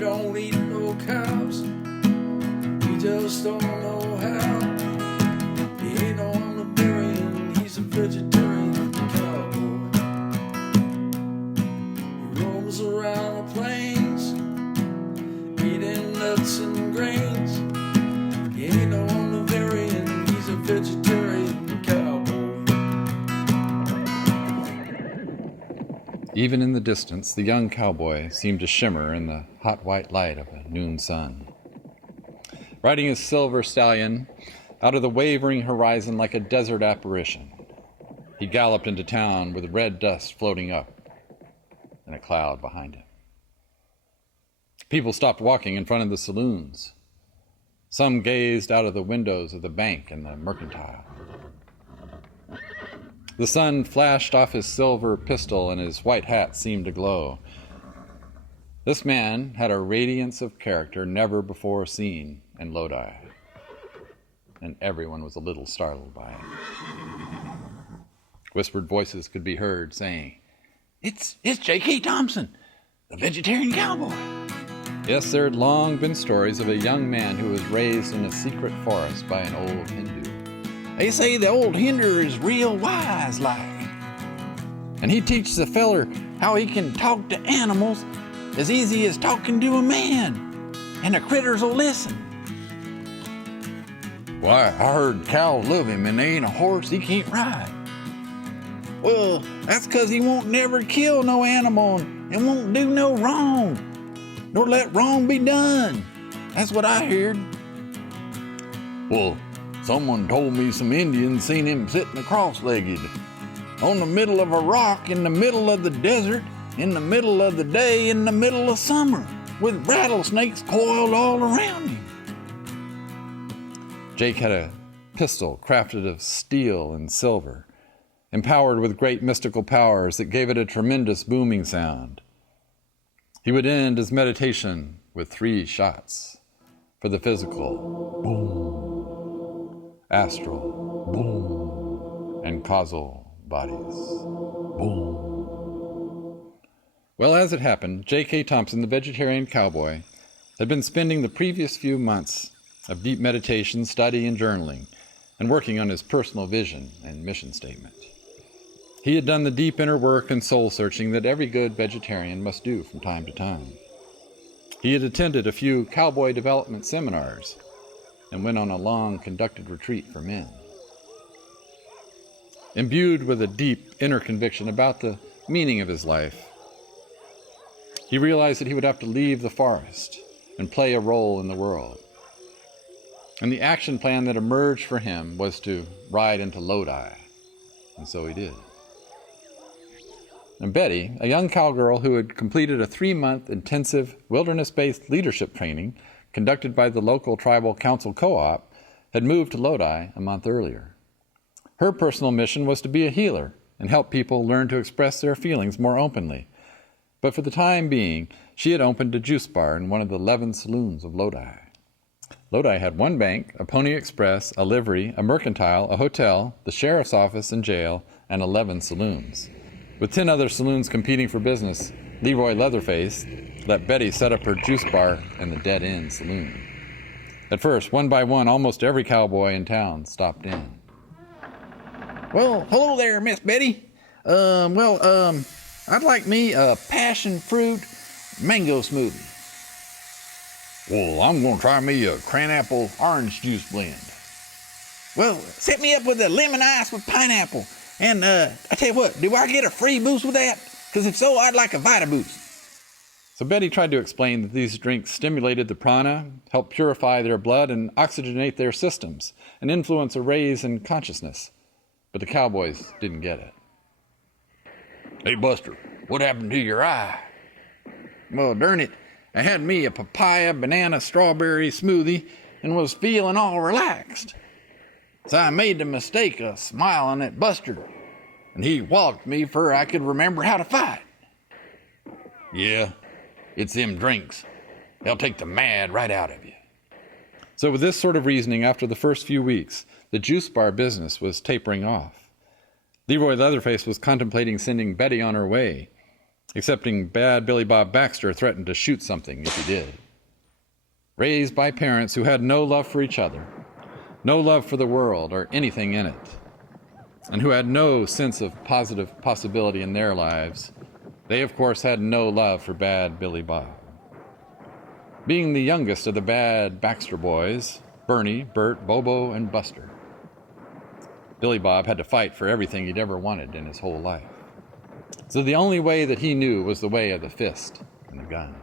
don't eat no cows. He just don't know how. He ain't no omnivorian, he's a vegetarian cowboy. He roams around the plains, eating nuts and grains. He ain't no omnivorian, he's a vegetarian cowboy. Even in the distance, the young cowboy seemed to shimmer in the hot white light of a noon sun. Riding his silver stallion out of the wavering horizon like a desert apparition, he galloped into town with red dust floating up and a cloud behind him. People stopped walking in front of the saloons. Some gazed out of the windows of the bank and the mercantile. The sun flashed off his silver pistol and his white hat seemed to glow. This man had a radiance of character never before seen in Lodi, and everyone was a little startled by it. Whispered voices could be heard saying, It's J.K. Thompson, the vegetarian cowboy." Yes, there had long been stories of a young man who was raised in a secret forest by an old Hindu. "They say the old Hindu is real wise like, and he teaches the feller how he can talk to animals as easy as talking to a man, and the critters will listen." "Why, I heard cows love him, and there ain't a horse he can't ride." "Well, that's 'cause he won't never kill no animal and won't do no wrong, nor let wrong be done. That's what I heard." "Well, someone told me some Indians seen him sitting cross-legged on the middle of a rock in the middle of the desert, in the middle of the day, in the middle of summer, with rattlesnakes coiled all around him." Jake had a pistol crafted of steel and silver, empowered with great mystical powers that gave it a tremendous booming sound. He would end his meditation with 3 shots for the physical, boom, astral, boom, and causal bodies, boom. Well, as it happened, J.K. Thompson, the vegetarian cowboy, had been spending the previous few months of deep meditation, study, and journaling, and working on his personal vision and mission statement. He had done the deep inner work and soul-searching that every good vegetarian must do from time to time. He had attended a few cowboy development seminars and went on a long-conducted retreat for men. Imbued with a deep inner conviction about the meaning of his life, he realized that he would have to leave the forest and play a role in the world. And the action plan that emerged for him was to ride into Lodi, and so he did. And Betty, a young cowgirl who had completed a 3-month intensive wilderness-based leadership training conducted by the local tribal council co-op, had moved to Lodi a month earlier. Her personal mission was to be a healer and help people learn to express their feelings more openly. But for the time being, she had opened a juice bar in one of the 11 saloons of Lodi. Lodi had 1 bank, a Pony Express, a livery, a mercantile, a hotel, the sheriff's office and jail, and 11 saloons. With 10 other saloons competing for business, Leroy Leatherface let Betty set up her juice bar in the Dead End Saloon. At first, one by one, almost every cowboy in town stopped in. "Well, hello there, Miss Betty. I'd like me a passion fruit mango smoothie." "Well, I'm going to try me a cranapple orange juice blend." "Well, set me up with a lemon ice with pineapple. And I tell you what, do I get a free boost with that? Because if so, I'd like a Vita Boost." So Betty tried to explain that these drinks stimulated the prana, helped purify their blood and oxygenate their systems, and influence a raise in consciousness. But the cowboys didn't get it. "Hey, Buster, what happened to your eye?" "Well, darn it, I had me a papaya, banana, strawberry smoothie and was feeling all relaxed. So I made the mistake of smiling at Buster, and he walloped me for I could remember how to fight." "Yeah, it's them drinks. They'll take the mad right out of you." So with this sort of reasoning, after the first few weeks, the juice bar business was tapering off. Leroy Leatherface was contemplating sending Betty on her way, excepting Bad Billy Bob Baxter threatened to shoot something if he did. Raised by parents who had no love for each other, no love for the world or anything in it, and who had no sense of positive possibility in their lives, they of course had no love for Bad Billy Bob. Being the youngest of the Bad Baxter boys, Bernie, Bert, Bobo, and Buster, Billy Bob had to fight for everything he'd ever wanted in his whole life. So the only way that he knew was the way of the fist and the gun.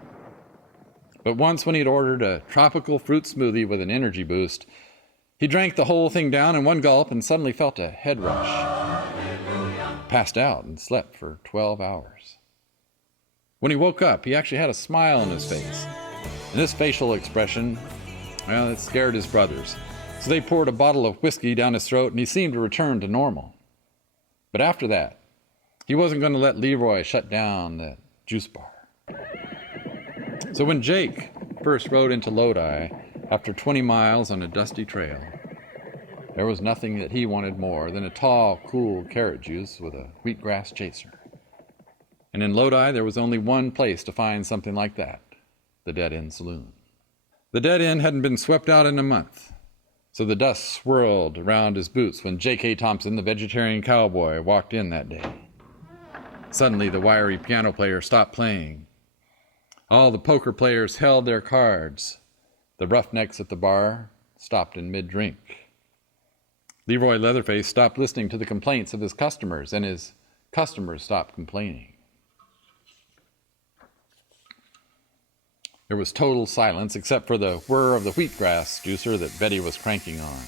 But once when he'd ordered a tropical fruit smoothie with an energy boost, he drank the whole thing down in one gulp and suddenly felt a head rush. Passed out and slept for 12 hours. When he woke up, he actually had a smile on his face. And this facial expression, well, it scared his brothers. So they poured a bottle of whiskey down his throat and he seemed to return to normal. But after that, he wasn't going to let Leroy shut down the juice bar. So when Jake first rode into Lodi after 20 miles on a dusty trail, there was nothing that he wanted more than a tall, cool carrot juice with a wheatgrass chaser. And in Lodi, there was only one place to find something like that, the Dead End Saloon. The Dead End hadn't been swept out in a month, so the dust swirled around his boots when J.K. Thompson, the vegetarian cowboy, walked in that day. Suddenly, the wiry piano player stopped playing. All the poker players held their cards. The roughnecks at the bar stopped in mid-drink. Leroy Leatherface stopped listening to the complaints of his customers, and his customers stopped complaining. There was total silence except for the whir of the wheatgrass juicer that Betty was cranking on.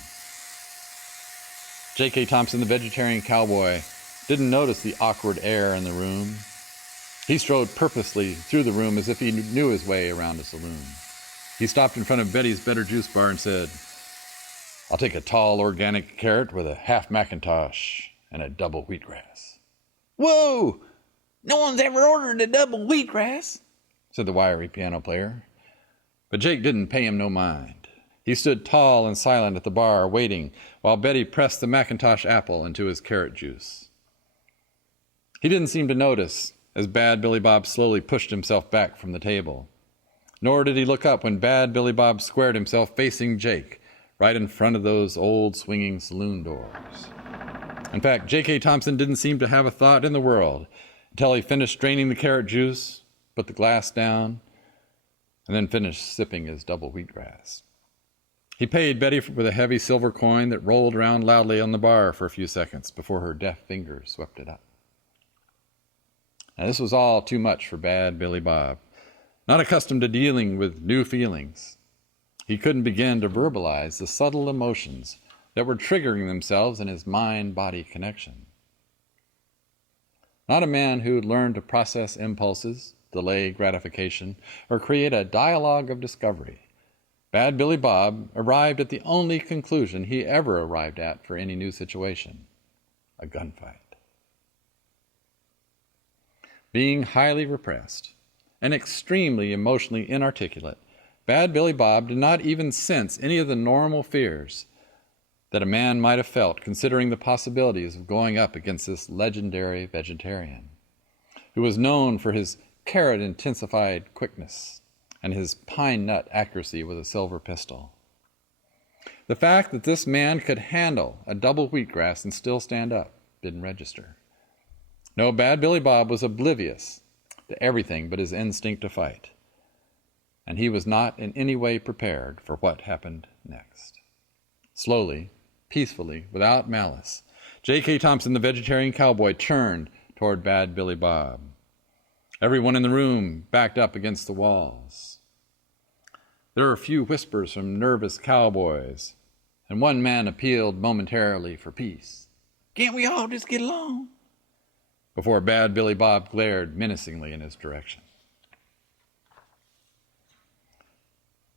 J.K. Thompson, the vegetarian cowboy, didn't notice the awkward air in the room. He strode purposely through the room as if he knew his way around a saloon. He stopped in front of Betty's Better Juice Bar and said, "I'll take a tall organic carrot with a half Macintosh and a double wheatgrass." "Whoa! No one's ever ordered a double wheatgrass," said the wiry piano player. But Jake didn't pay him no mind. He stood tall and silent at the bar, waiting, while Betty pressed the Macintosh apple into his carrot juice. He didn't seem to notice as Bad Billy Bob slowly pushed himself back from the table. Nor did he look up when Bad Billy Bob squared himself facing Jake, right in front of those old swinging saloon doors. In fact, J.K. Thompson didn't seem to have a thought in the world until he finished draining the carrot juice, put the glass down, and then finished sipping his double wheatgrass. He paid Betty with a heavy silver coin that rolled around loudly on the bar for a few seconds before her deft fingers swept it up. Now, this was all too much for Bad Billy Bob. Not accustomed to dealing with new feelings, he couldn't begin to verbalize the subtle emotions that were triggering themselves in his mind-body connection. Not a man who had learned to process impulses, delay gratification, or create a dialogue of discovery, Bad Billy Bob arrived at the only conclusion he ever arrived at for any new situation: a gunfight. Being highly repressed and extremely emotionally inarticulate, Bad Billy Bob did not even sense any of the normal fears that a man might have felt considering the possibilities of going up against this legendary vegetarian, who was known for his carrot-intensified quickness and his pine nut accuracy with a silver pistol. The fact that this man could handle a double wheatgrass and still stand up didn't register. No, Bad Billy Bob was oblivious to everything but his instinct to fight, and he was not in any way prepared for what happened next. Slowly, peacefully, without malice, J.K. Thompson, the vegetarian cowboy, turned toward Bad Billy Bob. Everyone in the room backed up against the walls. There were a few whispers from nervous cowboys, and one man appealed momentarily for peace. "Can't we all just get along?" Before Bad Billy Bob glared menacingly in his direction.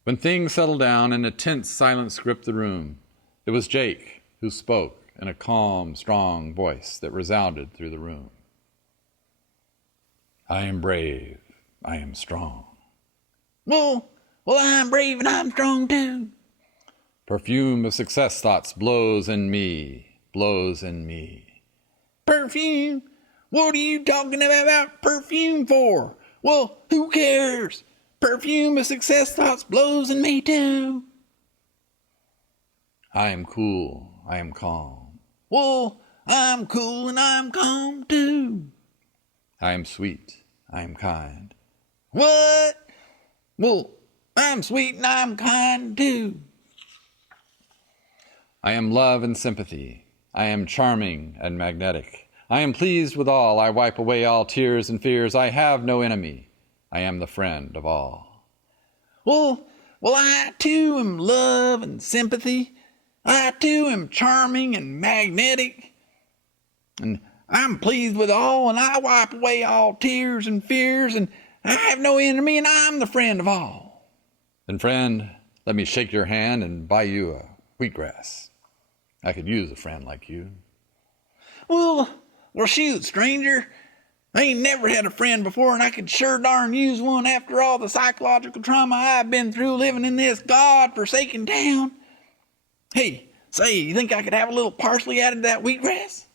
When things settled down and a tense silence gripped the room, it was Jake who spoke in a calm, strong voice that resounded through the room. "I am brave. I am strong." Well, I'm brave and I'm strong too." Perfume of success thoughts blows in me, blows in me. "Perfume? What are you talking about perfume for? Well, who cares? Perfume of success thoughts blows in me too. I am cool. I am calm. Well, I'm cool and I'm calm too. I am sweet. I am kind. What? Well, I'm sweet and I'm kind too. I am love and sympathy. I am charming and magnetic. I am pleased with all. I wipe away all tears and fears. I have no enemy. I am the friend of all. Well, I too am love and sympathy. I too am charming and magnetic. And I'm pleased with all, and I wipe away all tears and fears, and I have no enemy, and I'm the friend of all. Then, friend, let me shake your hand and buy you a wheatgrass. I could use a friend like you. Well, shoot, stranger. I ain't never had a friend before, and I could sure darn use one after all the psychological trauma I've been through living in this God-forsaken town. Hey, say, you think I could have a little parsley added to that wheatgrass?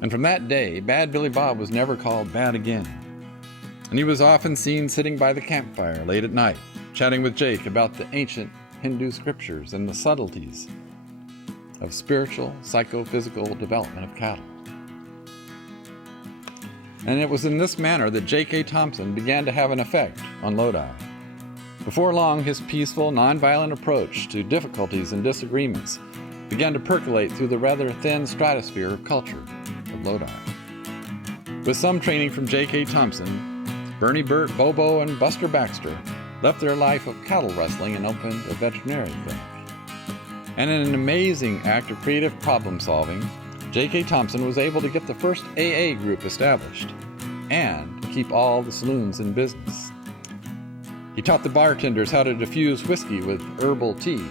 And from that day, Bad Billy Bob was never called bad again. And he was often seen sitting by the campfire late at night, chatting with Jake about the ancient Hindu scriptures and the subtleties of spiritual, psychophysical development of cattle. And it was in this manner that J.K. Thompson began to have an effect on Lodi. Before long, his peaceful, nonviolent approach to difficulties and disagreements began to percolate through the rather thin stratosphere of culture of Lodi. With some training from J.K. Thompson, Bernie Burt, Bobo, and Buster Baxter left their life of cattle rustling and opened a veterinary clinic. And in an amazing act of creative problem solving, J.K. Thompson was able to get the first AA group established and keep all the saloons in business. He taught the bartenders how to diffuse whiskey with herbal tea,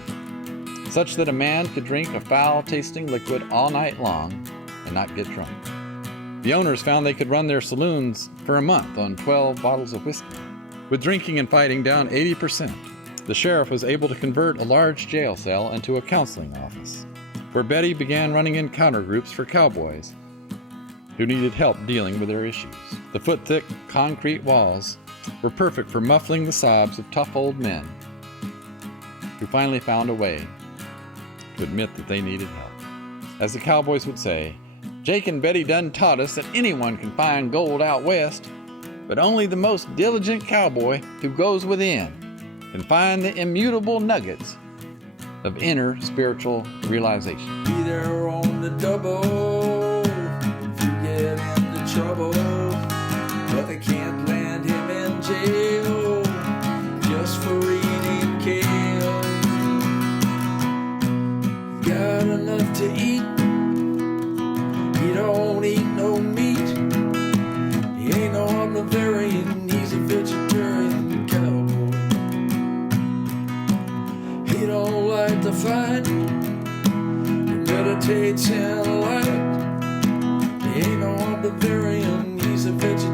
such that a man could drink a foul-tasting liquid all night long and not get drunk. The owners found they could run their saloons for a month on 12 bottles of whiskey. With drinking and fighting down 80%, the sheriff was able to convert a large jail cell into a counseling office, where Betty began running encounter groups for cowboys who needed help dealing with their issues. The foot-thick concrete walls were perfect for muffling the sobs of tough old men who finally found a way to admit that they needed help. As the cowboys would say, Jake and Betty done taught us that anyone can find gold out west, but only the most diligent cowboy who goes within can find the immutable nuggets of inner spiritual realization. Be there on the double if you get into trouble, but they can't land him in jail just for eating kale. Got enough to eat, he don't eat no meat. He ain't no omnivarian, he's a vegetarian cowboy. He don't like to fight, he meditates in the light. He ain't no omnivarian, he's a vegetarian.